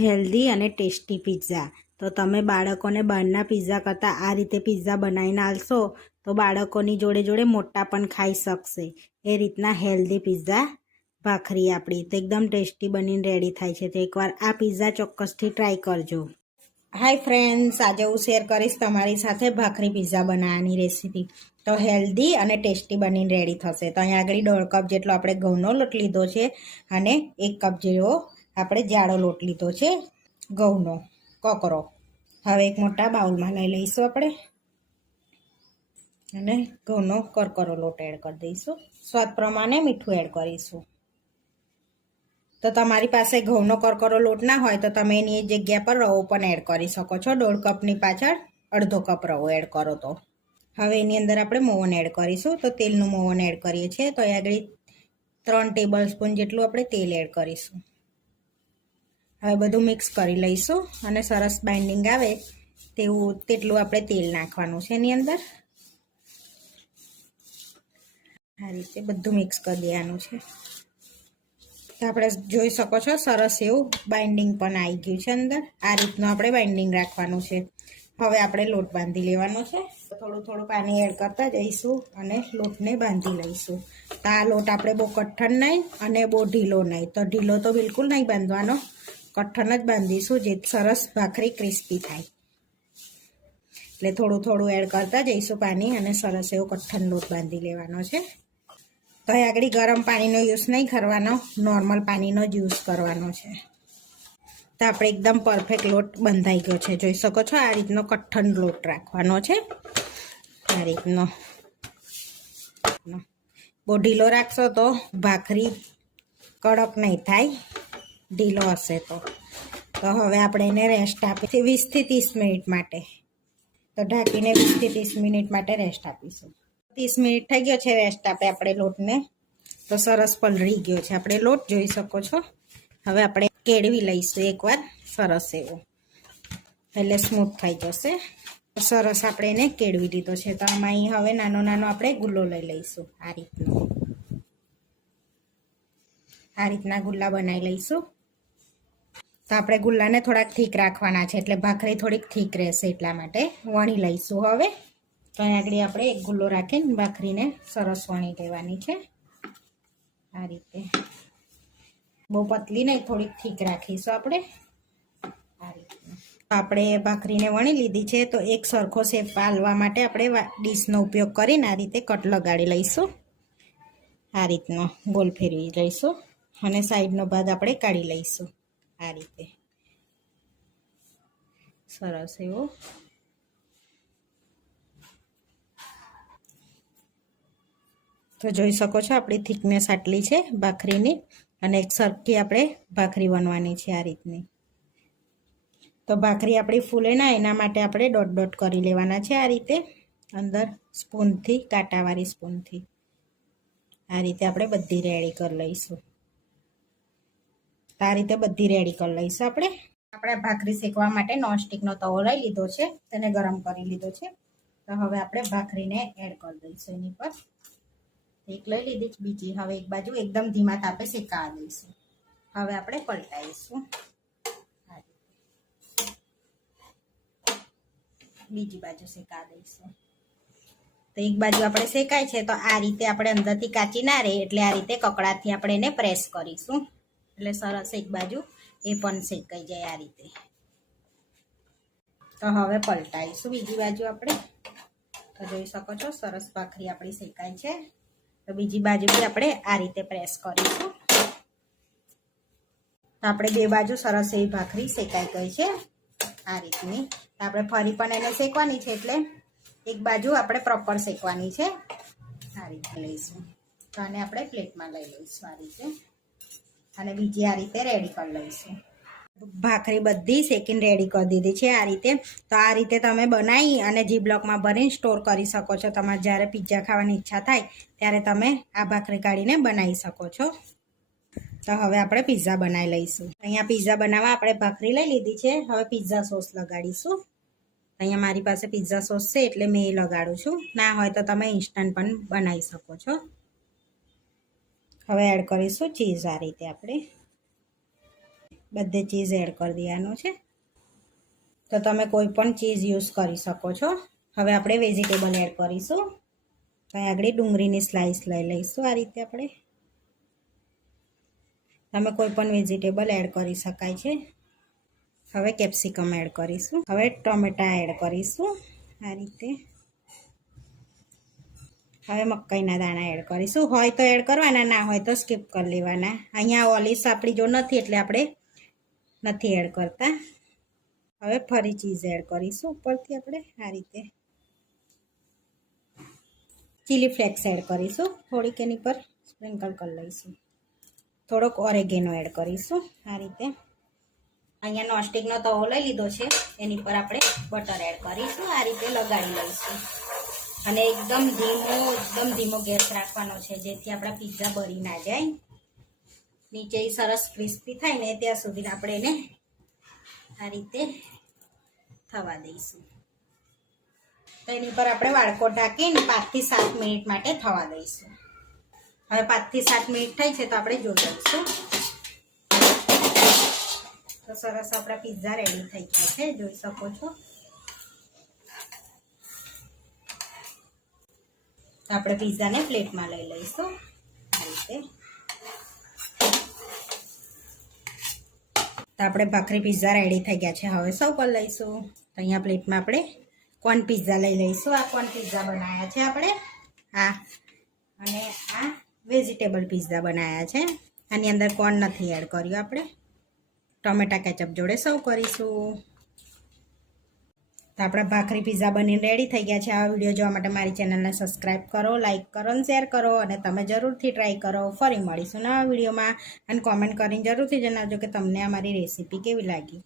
Healthy અને tasty pizza. તો તમે બાળકોને બહારના પિઝા કરતાં આ રીતે પિઝા બનાવીને આલશો તો બાળકોની જોડે જોડે મોટા પણ ખાઈ શકશે. એ રીતના હેલ્ધી પિઝા ભાખરી આપણી તો એકદમ ટેસ્ટી બનીને રેડી થાય છે. તો એકવાર આ પિઝા ચોક્કસથી ટ્રાય કરજો. હાય ફ્રેન્ડ્સ, આજે હું શેર કરીશ તમારી સાથે ભાખરી પિઝા બનાવવાની રેસીપી. તો હેલ્ધી અને ટેસ્ટી બનીને રેડી થશે. તો અહીંયા આગળ 1.5 કપ જેટલો આપણે ઘઉંનો લોટ લીધો છે અને 1 કપ જેવો આપણે જાડો લોટ લીધો છે ઘઉંનો કકરો. હવે એક મોટા બાઉલમાં લઈ લઈશું આપણે અને ઘઉંનો કરકરો લોટ એડ કરી દઈશું. સ્વાદ પ્રમાણે મીઠું એડ કરીશું. તો તમારી પાસે ઘઉંનો કરકરો લોટ ના હોય તો તમે એની જગ્યા પર રવો પણ એડ કરી શકો છો. 1.5 કપની પાછળ અડધો કપ રવો એડ કરો તો. હવે એની અંદર આપણે મોવન એડ કરીશું. તો તેલનું મોવન એડ કરીએ છીએ. તો અહીં આગળ 3 ટેબલ સ્પૂન જેટલું આપણે તેલ એડ કરીશું. હવે બધું મિક્સ કરી લઈશું અને સરસ બાઇન્ડિંગ આવે તેટલું આપણે તેલ નાખવાનું છે એની અંદર. આ રીતે બધું મિક્સ કરી દેવાનું છે. તો આપણે જોઈ શકો છો સરસ એવું બાઇન્ડિંગ પણ આવી ગયું છે અંદર. આ રીતનું આપણે બાઇન્ડિંગ રાખવાનું છે. હવે આપણે લોટ બાંધી લેવાનો છે. થોડું થોડું પાણી એડ કરતા જઈશું અને લોટને બાંધી લઈશું. તો આ લોટ આપણે બહુ કઠણ નહીં અને બહુ ઢીલો નહીં. તો ઢીલો તો બિલકુલ નહીં બાંધવાનો, કઠણ જ બાંધીશું જે સરસ ભાખરી ક્રિસ્પી થાય. એટલે થોડું થોડું એડ કરતા જઈશું પાણી અને સરસ એવો કઠણ લોટ બાંધી લેવાનો છે. તો અહીં આગળ ગરમ પાણીનો યુઝ નહીં કરવાનો, નોર્મલ પાણીનો જ યુઝ કરવાનો છે. તો આપણે એકદમ પરફેક્ટ લોટ બંધાઈ ગયો છે. જોઈ શકો છો આ રીતનો કઠણ લોટ રાખવાનો છે. આ રીતનો બહુ ઢીલો રાખશો તો ભાખરી કડક નહીં થાય, ઢીલો હશે તો. તો હવે આપણે એને રેસ્ટ આપી 20 થી 30 મિનિટ માટે. તો ઢાંકીને 20 થી 30 મિનિટ માટે રેસ્ટ આપીશું. 30 મિનિટ થઈ ગયો છે રેસ્ટ આપે આપણે લોટને. તો સરસ પલળી ગયો છે આપણે લોટ, જોઈ શકો છો. હવે આપણે કેળવી લઈશું એકવાર સરસ એવો, એટલે સ્મૂથ થઈ જશે. સરસ આપણે એને કેળવી લીધો છે. તો આમાં અહીં હવે નાનો નાનો આપણે ગુલ્લો લઈ લઈશું. આ રીતના ગુલ્લા બનાવી લઈશું. તો આપણે ગુલ્લાને થોડાક થીક રાખવાના છે એટલે ભાખરી થોડીક થીક રહેશે, એટલા માટે વણી લઈશું. હવે તો અહીં આગળ આપણે એક ગુલ્લો રાખીને ભાખરીને સરસ વણી લેવાની છે. આ રીતે બહુ પતલી નહીં, થોડીક થીક રાખીશું આપણે. આ રીતે આપણે ભાખરીને વણી લીધી છે. તો એક સરખો શેપ આલવા માટે આપણે ડીશનો ઉપયોગ કરીને આ રીતે કટ લગાડી લઈશું. આ રીતનો ગોલ ફેરવી લઈશું અને સાઈડનો ભાગ આપણે કાઢી લઈશું. આ રીતે સરસ એવો. તો જોઈ શકો છો આપણી થિકનેસ આટલી છે ભાખરીની અને એક સરખી આપણે ભાખરી વણવાની છે આ રીતની. તો ભાખરી આપણી ફૂલે ના એના માટે આપણે ડોટ ડોટ કરી લેવાના છે આ રીતે અંદર સ્પૂનથી, કાંટાવાળી સ્પૂનથી. આ રીતે આપણે બધી રેડી કરી લઈશું. આ રીતે બધી રેડી કરી લઈશું આપણે. આપણે ભાખરી શેકવા માટે નોનસ્ટિકનો તવો લઈ લીધો છે, તેને ગરમ કરી લીધો છે. તો હવે આપણે ભાખરીને એડ કરી દઈશું એની પર. એક લઈ લીધી, બીજી હવે એક બાજુ એકદમ ધીમા તાપે શેકાવા દઈશું. હવે આપણે પલટાઈશું. બીજી બાજુ શેકાવા દઈશું. તો એક બાજુ આપણે શેકાય છે તો આ રીતે આપણે અંદરથી કાચી ના રહે એટલે આ રીતે કકડાથી આપણે એને પ્રેસ કરીશું. એટલે સરસ એક બાજુ એ પણ શેકાઈ જાય આ રીતે. તો હવે પલટાઈશું બીજી બાજુ આપણે. તો જોઈ શકો છો સરસ ભાખરી આપણી શેકાય છે. તો બીજી બાજુ બી આપણે આ રીતે પ્રેસ કરીશું. તો આપણે બે બાજુ સરસ એવી ભાખરી શેકાઈ ગઈ છે આ રીતની. આપણે ફરી પણ એને શેકવાની છે એટલે એક બાજુ આપણે પ્રોપર શેકવાની છે. આ રીતે લઈશું. તો આને આપણે પ્લેટમાં લઈ લઈશું આ રીતે અને બીજી આ રીતે રેડી કરી લઈશું. ભાખરી બધી શેકીને રેડી કરી દીધી છે આ રીતે. તો આ રીતે તમે બનાવી અને ઝીબ્લોકમાં ભરીને સ્ટોર કરી શકો છો. તમારે જ્યારે પિઝા ખાવાની ઈચ્છા થાય ત્યારે તમે આ ભાખરી કાઢીને બનાવી શકો છો. તો હવે આપણે પિઝા બનાવી લઈશું. અહીંયા પિઝા બનાવવા આપણે ભાખરી લઈ લીધી છે. હવે પિઝા સોસ લગાડીશું. અહીંયા મારી પાસે પિઝા સોસ છે એટલે મેં એ લગાડું છું. ના હોય તો તમે ઇન્સ્ટન્ટ પણ બનાવી શકો છો. હવે એડ કરીશું ચીઝ આ રીતે આપણે. બધે ચીઝ એડ કરી દેવાનું છે. તો તમે કોઈ પણ ચીઝ યુઝ કરી શકો છો. હવે આપણે વેજીટેબલ એડ કરીશું. તો અહીં આગળ ડુંગળીની સ્લાઈસ લઈ લઈશું. આ રીતે આપણે તમે કોઈ પણ વેજીટેબલ એડ કરી શકાય છે. હવે કેપ્સિકમ એડ કરીશું. હવે ટમેટા એડ કરીશું આ રીતે. હવે મકાઈના દાણા એડ કરીશું. હોય તો એડ કરવાના, ના હોય તો સ્કીપ કરી લેવાના. અહીંયા ઓલિવ્સ આપણી જો નથી એટલે આપણે નથી એડ કરતા. હવે ફરી ચીઝ એડ કરીશું ઉપરથી આપણે આ રીતે. ચીલી ફ્લેક્સ એડ કરીશું. થોડીક એની પર સ્પ્રિંકલ કરી લઈશું. થોડોક ઓરેગેનો એડ કરીશું આ રીતે. અહીંયા નોનસ્ટિકનો તવો લઈ લીધો છે, એની પર આપણે બટર એડ કરીશું. આ રીતે લગાડી લઈશું અને એકદમ ધીમો ગેસ રાખવાનો છે, જેથી આપણા પિઝા બળી ના જાય. નીચે સરસ ક્રિસ્પી થાય ને ત્યાં સુધી આપણે એને આ રીતે થવા દઈશું. તો એની પર આપણે વાડકો ઢાંકીને 5 થી 7 મિનિટ માટે થવા દઈશું. હવે 5 થી 7 મિનિટ થઈ છે તો આપણે જોઈ લઈશું. તો સરસ આપણા પિઝા રેડી થઈ ગયા છે, જોઈ શકો છો. તો આપણે પિઝાને પ્લેટમાં લઈ લઈશું આ રીતે. તો આપણે ભાખરી પિઝા રેડી થઈ ગયા છે. હવે સર્વ કરી લઈશું. તો અહીંયા પ્લેટમાં આપણે કોર્ન પિઝા લઈ લઈશું. આ કોર્ન પિઝા બનાવ્યા છે આપણે. અને આ વેજીટેબલ પિઝા બનાવ્યા છે. આની અંદર કોર્ન નથી એડ કર્યું આપણે. ટમેટા કેચઅપ જોડે સર્વ કરીશું. તો આપણા ભાખરી પિઝા બનીને રેડી થઈ ગયા છે. આ વિડીયો જોવા માટે મારી ચેનલને સબસ્ક્રાઈબ કરો, લાઇક કરો અને શેર કરો. અને તમે જરૂરથી ટ્રાય કરો. ફરી મળીશું નવા વિડીયોમાં. અને કોમેન્ટ કરીને જરૂરથી જણાવજો કે તમને અમારી રેસીપી કેવી લાગી.